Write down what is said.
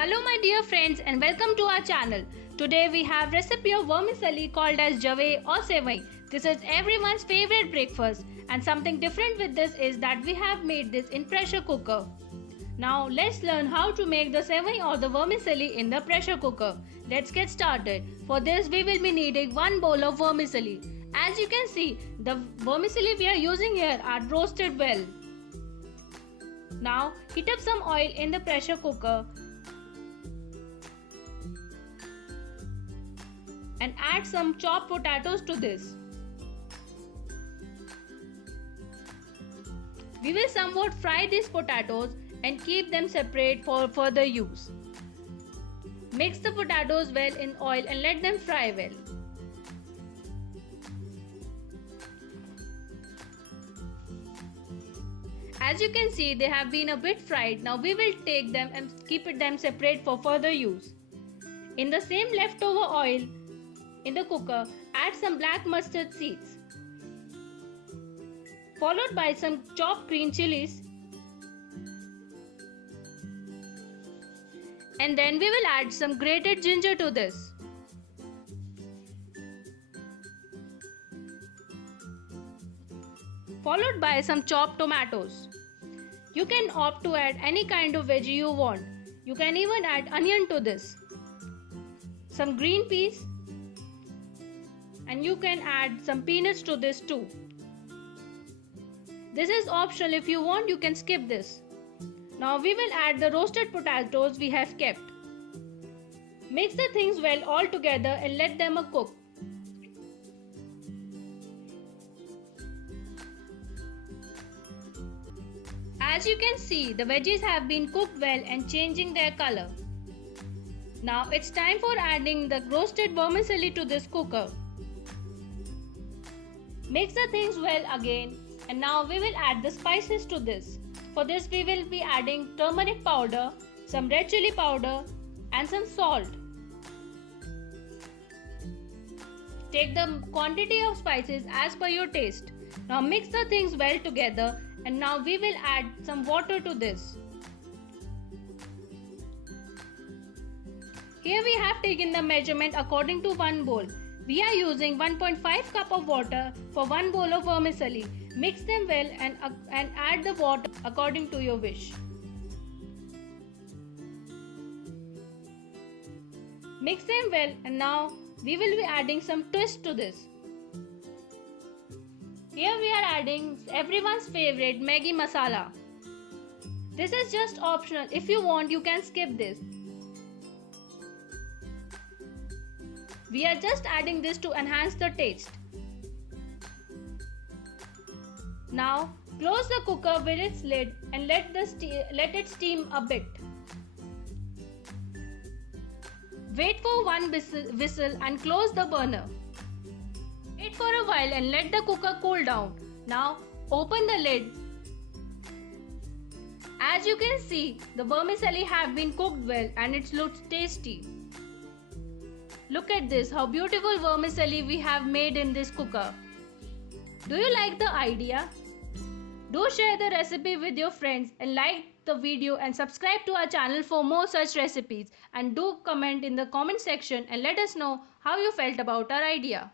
Hello my dear friends and welcome to our channel. Today we have recipe of vermicelli called as javai or sevai. This is everyone's favorite breakfast and something different with this is that we have made this in pressure cooker. Now let's learn how to make the sevai or the vermicelli in the pressure cooker. Let's get started. For this we will be needing 1 bowl of vermicelli. As you can see, the vermicelli we are using here are roasted well. Now heat up some oil in the pressure cooker and add some chopped potatoes to this. We will somewhat fry these potatoes and keep them separate for further use. Mix the potatoes well in oil and let them fry well. As you can see, they have been a bit fried. Now we will take them and keep them separate for further use. In the same leftover oil in the cooker, add some black mustard seeds, followed by some chopped green chilies, and then we will add some grated ginger to this. Followed by some chopped tomatoes. You can opt to add any kind of veggie you want. You can even add onion to this, some green peas, and you can add some peanuts to this too. This is optional. If you want, you can skip this. Now we will add the roasted potatoes we have kept. Mix the things well all together and let them cook. As you can see, the veggies have been cooked well and changing their color. Now it's time for adding the roasted vermicelli to this cooker. Mix the things well again, and now we will add the spices to this. For this we will be adding turmeric powder, some red chili powder and some salt. Take the quantity of spices as per your taste. Now mix the things well together, and now we will add some water to this. Here we have taken the measurement according to 1 bowl. We are using 1.5 cup of water for 1 bowl of vermicelli. Mix them well and add the water according to your wish. Mix them well, and now we will be adding some twist to this. Here we are adding everyone's favorite Maggi masala. This is just optional. If you want, you can skip this. We are just adding this to enhance the taste. Now close the cooker with its lid and let it steam a bit. Wait for one whistle and close the burner. Wait for a while and let the cooker cool down. Now open the lid. As you can see, the vermicelli have been cooked well and it looks tasty. Look at this, how beautiful vermicelli we have made in this cooker. Do you like the idea? Do share the recipe with your friends and like the video and subscribe to our channel for more such recipes, and do comment in the comment section and let us know how you felt about our idea.